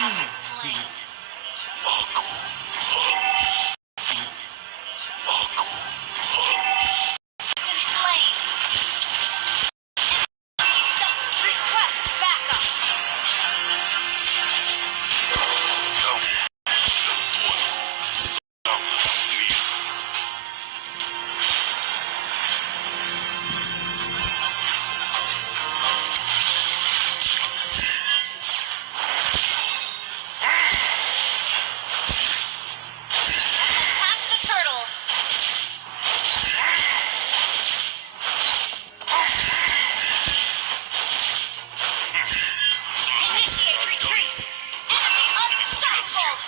have been slain. Been slain. Request backup. Attack the turtle. Initiate retreat. Enemy unstoppable.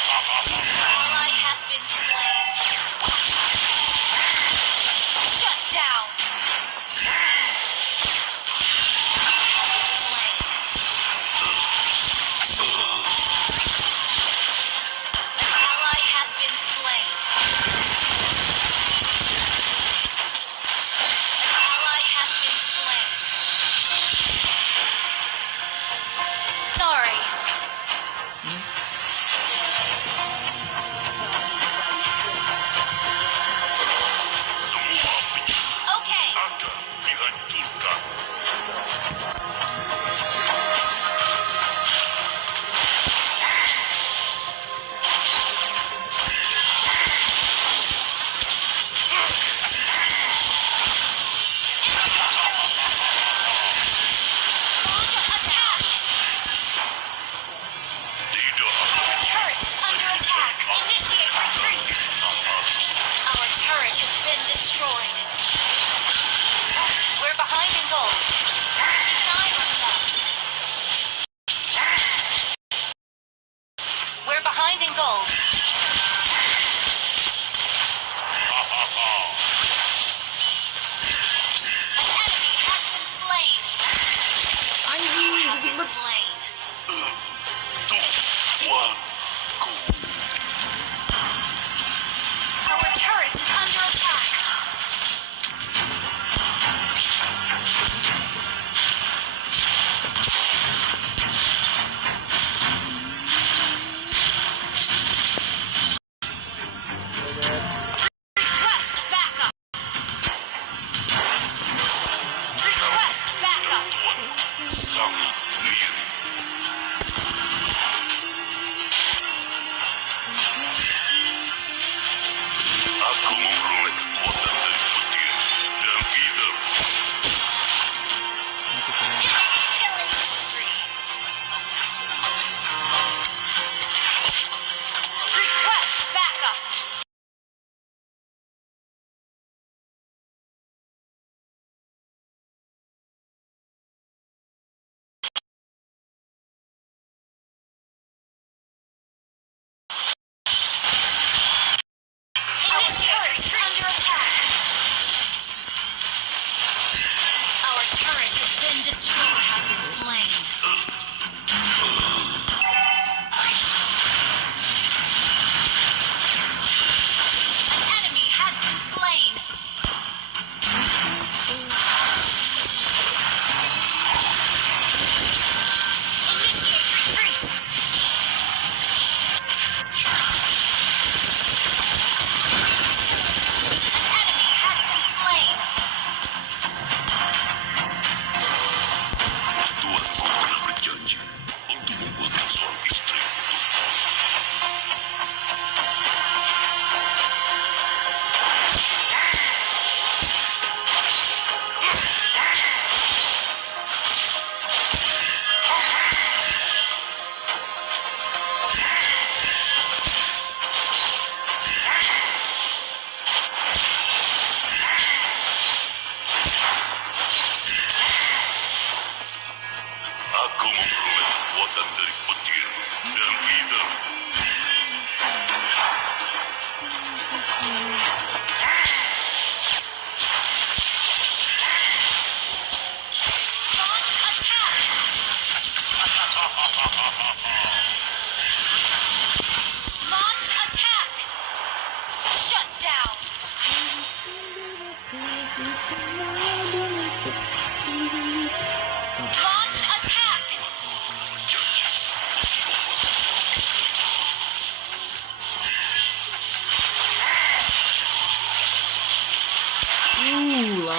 Ally has been slain. Shut down. An ally has been slain. An ally has been slain. Sorry. Okay. Akan dihancurkan. Launch attack. Tidak. Turret is under attack. Initiate retreat. Our turret has been destroyed. We're behind in gold. Keep an eye on them. We're behind in gold. An enemy has been slain. Anjing, Have sedih been banget. slain. Tuanku. Our turret is under attack.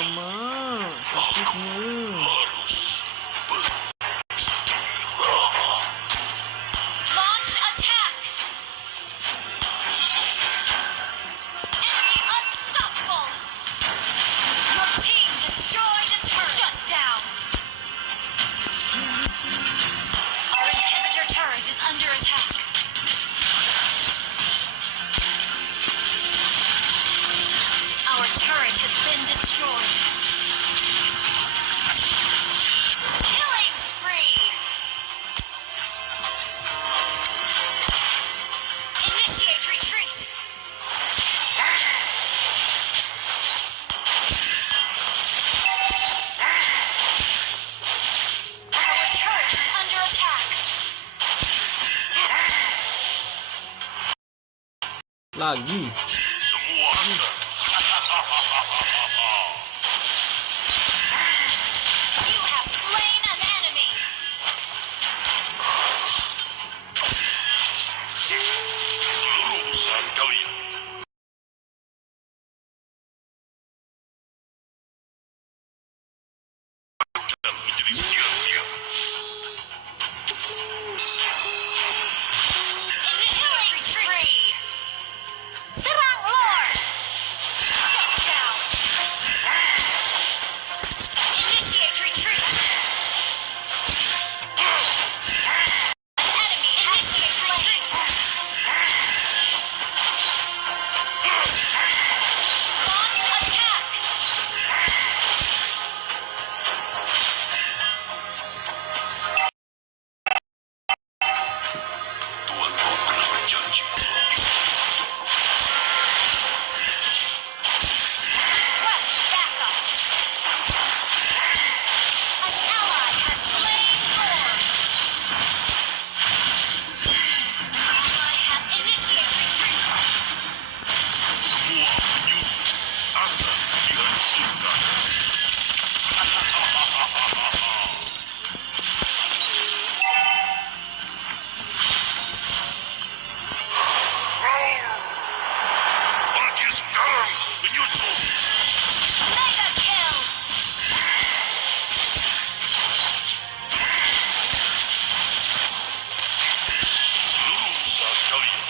lama. Fokusnya. harus Launch attack. Enemy unstoppable. Your team destroyed a turret. Shut down. Our inhibitor turret is under attack. Our turret has been destroyed. Killing spree. Initiate retreat. Our turret is under attack. Lagi. semua akan You have slain an enemy. seluruh usaha kalian akan menjadi sia-sia. Initiate retreat. Serang Lord. Shut down. Initiate retreat. An enemy initiate retreat. Launch attack. Tuanku pernah berjanji Request backup. An ally has slain Lord. An ally has initiate retreat. semua penyusup akan dihancurkan. Pergi sekarang, penyusup. Mega kill. Seluruh usaha kalian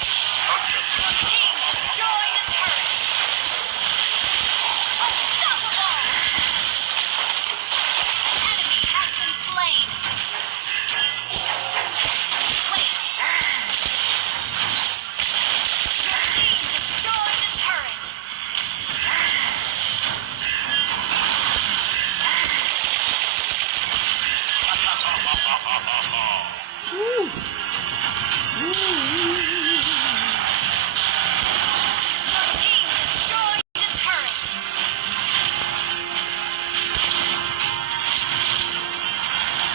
akan Your team destroyed a turret. Unstoppable. An enemy has been slain. Wait. Your team destroyed a turret. Your team destroyed a turret.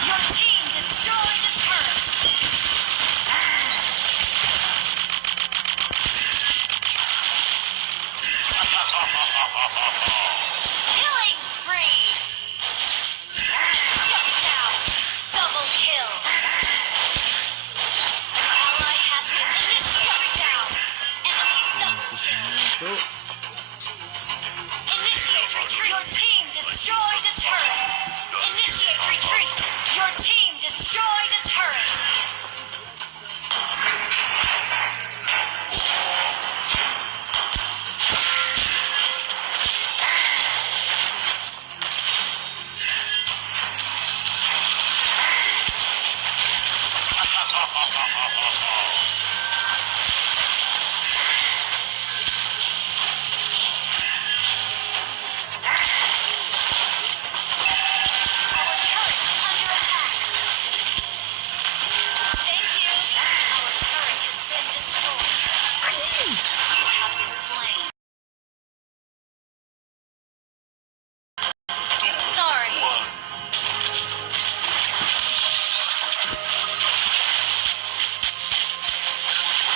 Your team destroyed a turret. Killing spree. Shut down. Double kill. An ally has been initiated down. Enemy double kill. Itu. Initiate retreat. Your team destroyed a turret. Initiate retreat. Your team destroyed a turret. Our turret is under attack. Thank you. Our turret has been destroyed. You have been slain. Sorry.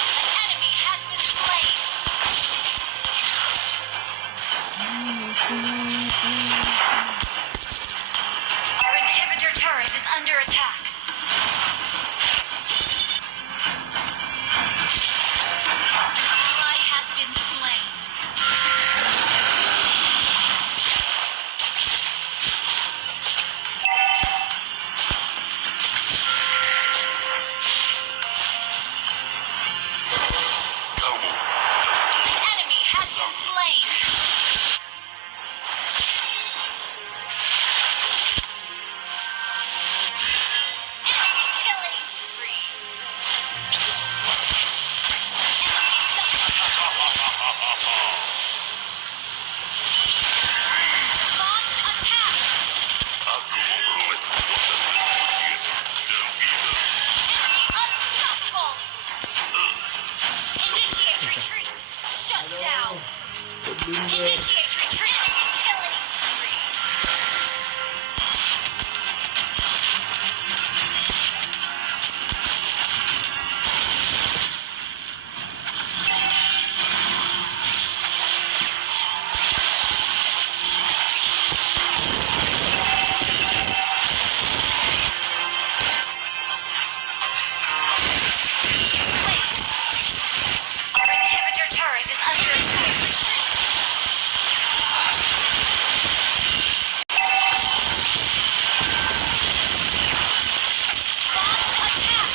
An enemy has been slain. Our inhibitor turret is under attack. An ally has been slain. been slain. Enemy killing spree. Launch attack. Enemy unstoppable. Initiate retreat. Shut down. Sebelum dia Initiate retreat. Killing spree. Our inhibitor turret is under attack. Launch attack.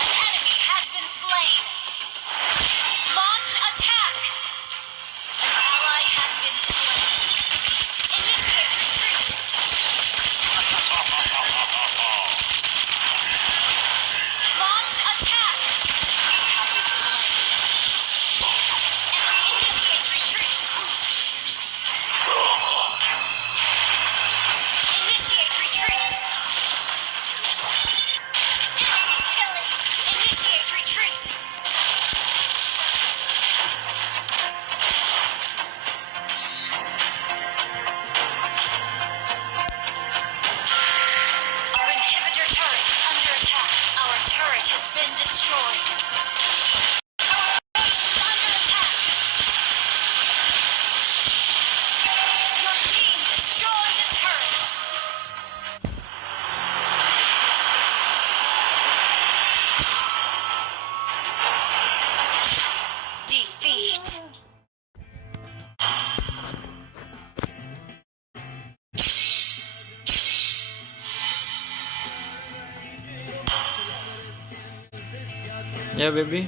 An enemy has been slain. Launch attack. An ally has been slain. Initiate retreat. Launch attack. You have been slain. Enemy initiate retreat. Initiate retreat. Enemy killing. Initiate retreat. Our inhibitor turret is under attack. Our turret has been destroyed. Our base is under attack. Your team destroyed a turret. Defeat. ya baby.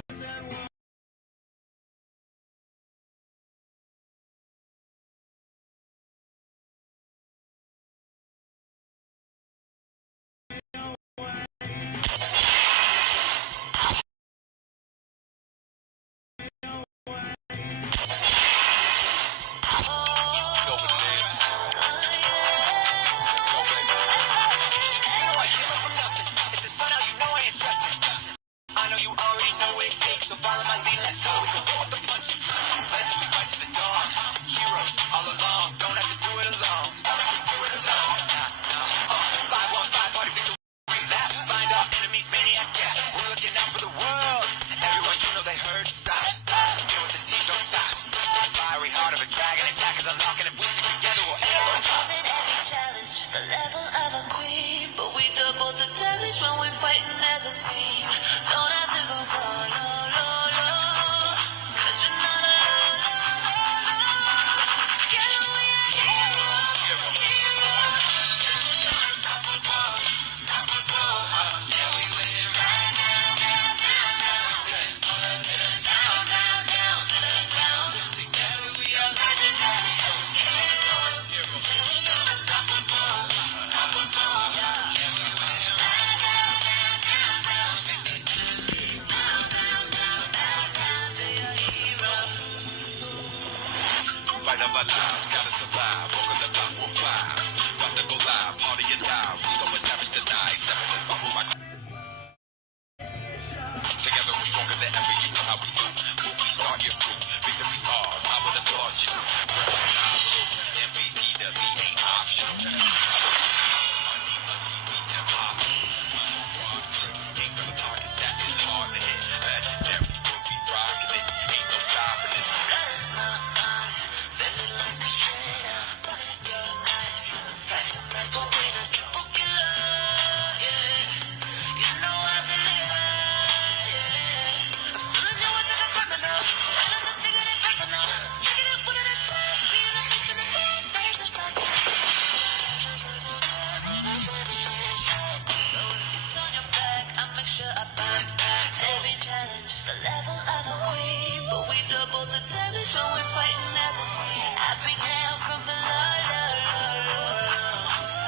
both the times when we're fighting as a team. I bring hell from below.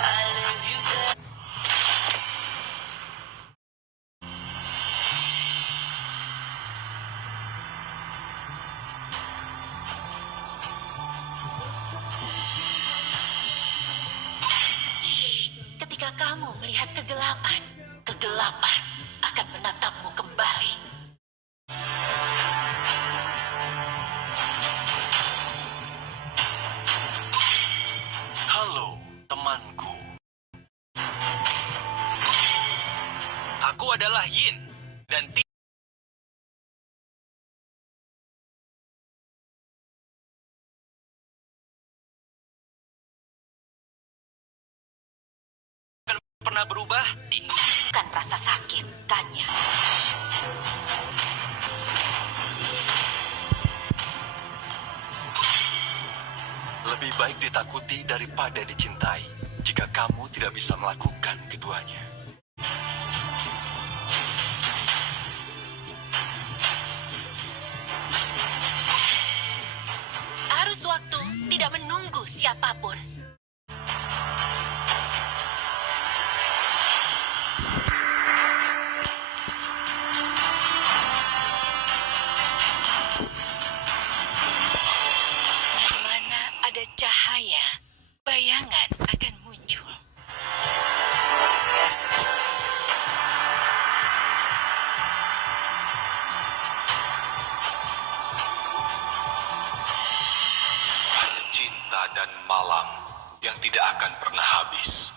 I live you down. Ketika kamu melihat kegelapan, kegelapan akan menatapmu kembali. Halo, temanku. Aku adalah Yin, dan pernah berubah. Bukan rasa sakit, kannya. Lebih baik ditakuti daripada dicintai jika kamu tidak bisa melakukan keduanya. Arus waktu tidak menunggu siapapun. Di mana ada cahaya, bayangan akan muncul. Hanya cinta dan malam yang tidak akan pernah habis.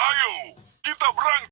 Ayo, kita berangkat.